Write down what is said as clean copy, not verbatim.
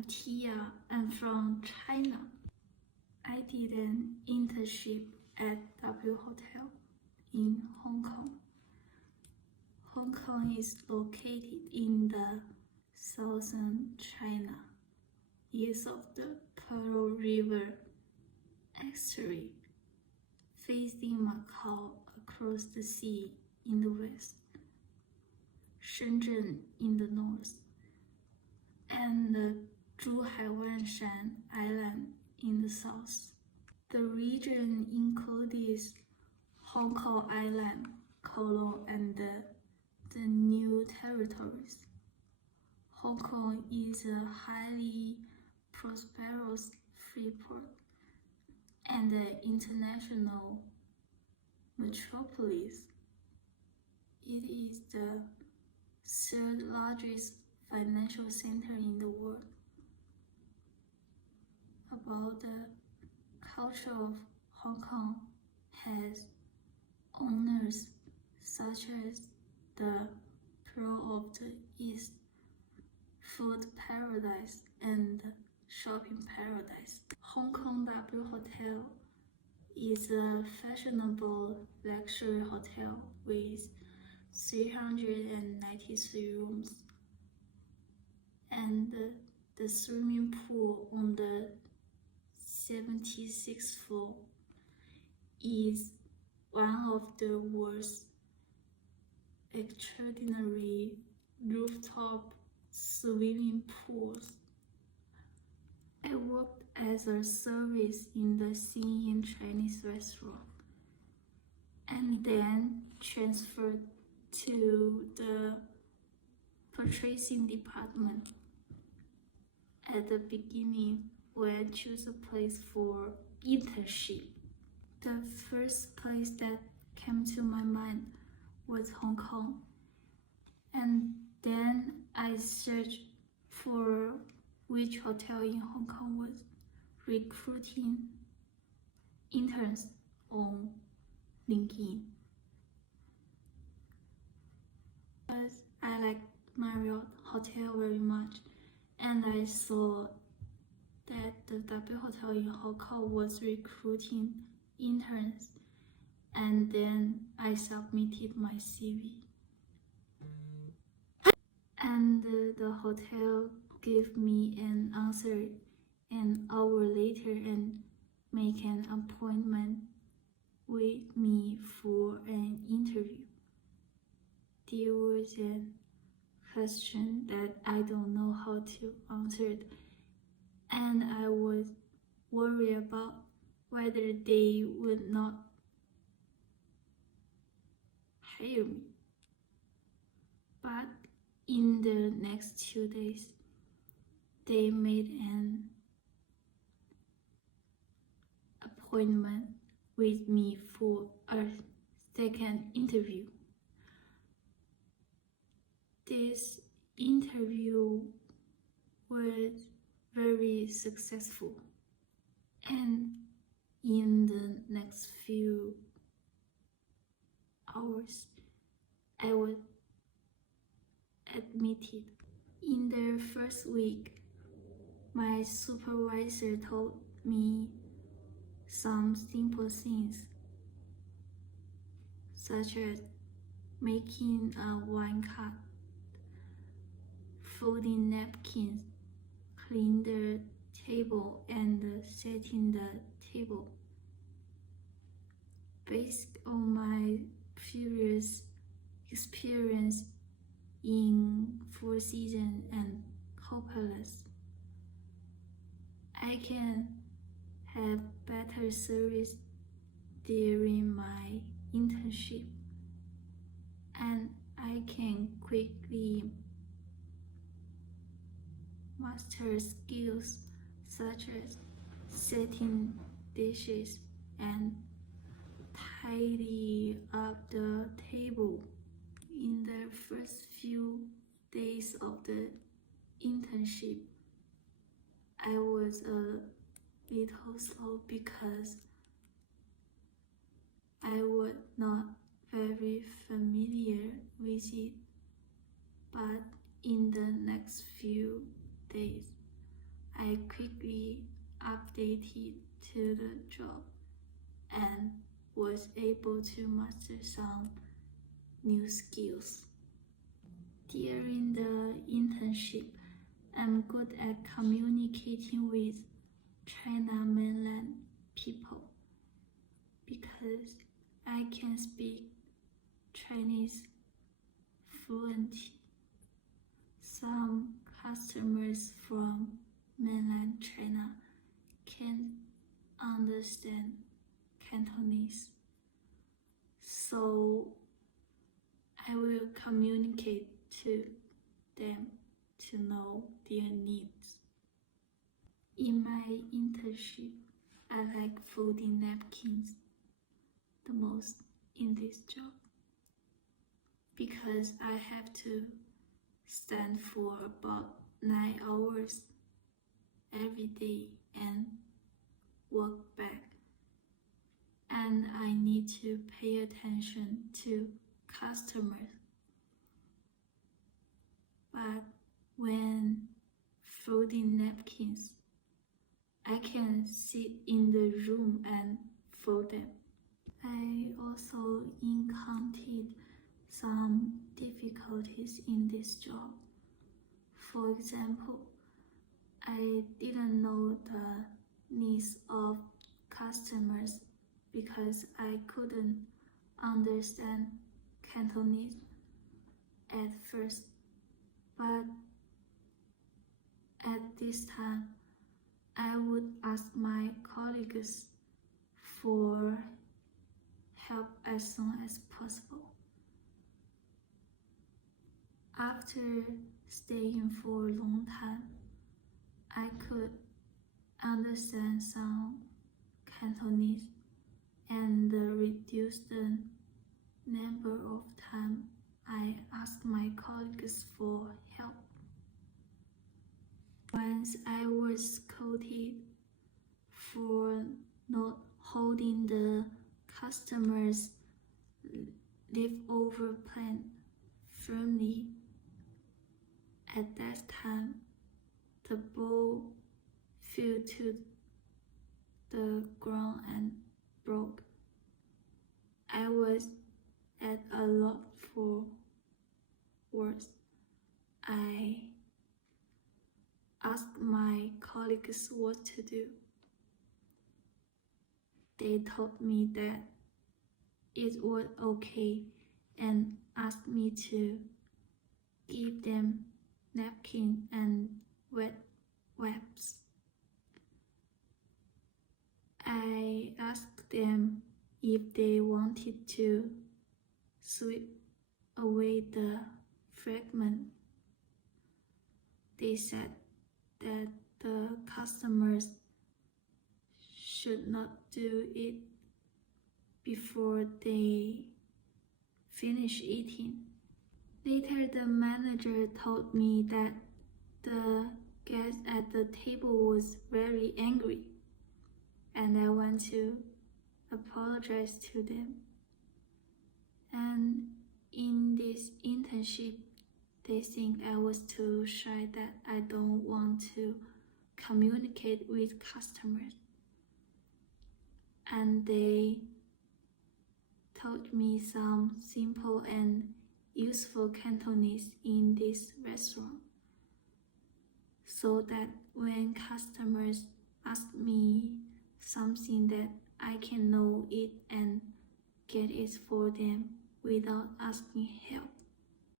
I'm Tia. I'm from China. I did an internship at W Hotel in Hong Kong. Hong Kong is located in the southern China, east of the Pearl River estuary, facing Macau across the sea in the west, Shenzhen in the north, and the Zhuhaiwanshan Island in the south. The region includes Hong Kong Island, Kowloon, and the New Territories. Hong Kong is a highly prosperous free port and an international metropolis. It is the third largest financial center in the world. About the culture of Hong Kong has owners such as the Pearl of the East, Food Paradise, and Shopping Paradise. Hong Kong W Hotel is a fashionable luxury hotel with 393 rooms, and the swimming pool on the 76th floor is one of the world's extraordinary rooftop swimming pools. I worked as a service in the Xinyin Chinese restaurant and then transferred to the purchasing department. At the beginning, when I chose a place for internship, the first place that came to my mind was Hong Kong. And then I searched for which hotel in Hong Kong was recruiting interns on LinkedIn. Because I like Marriott Hotel very much, and I saw that the W Hotel in Hong Kong was recruiting interns, and then I submitted my CV. And the hotel gave me an answer an hour later and make an appointment with me for an interview. There was a question that I don't know how to answer, and I was worried about whether they would not hire me. But in the next 2 days, they made an appointment with me for a second interview. This interview was very successful, and in the next few hours, I was admitted. In the first week, my supervisor told me some simple things, such as making a wine card, folding napkins, cleaning the table, and setting the table. Based on my previous experience in Four Seasons and Hopeless, I can have better service during my internship, and I can quickly master skills such as setting dishes and tidy up the table. In the first few days of the internship, I was a little slow because I was not very familiar with it, but in the next few days, I quickly updated to the job and was able to master some new skills. During the internship, I'm good at communicating with China mainland people because I can speak Chinese fluently. Some customers from mainland China can't understand Cantonese, so I will communicate to them to know their needs. In my internship, I like folding napkins the most in this job because I have to stand for about 9 hours every day and walk back, and I need to pay attention to customers. But when folding napkins, I can sit in the room and fold them. I also encountered some difficulties in this job. For example, I didn't know the needs of customers because I couldn't understand Cantonese at first. But at this time, I would ask my colleagues for help as soon as possible. After staying for a long time, I could understand some Cantonese and reduce the number of times I asked my colleagues for help. Once I was scolded for not holding the customer's leftover plate firmly. At that time, the bowl fell to the ground and broke. I was at a loss for words. I asked my colleagues what to do. They told me that it was okay and asked me to give them napkin and wet wipes. I asked them if they wanted to sweep away the fragment. They said that the customers should not do it before they finish eating. Later, the manager told me that the guest at the table was very angry, and I want to apologize to them. And in this internship, they think I was too shy that I don't want to communicate with customers. And they taught me some simple and useful Cantonese in this restaurant, so that when customers ask me something that I can know it and get it for them without asking help.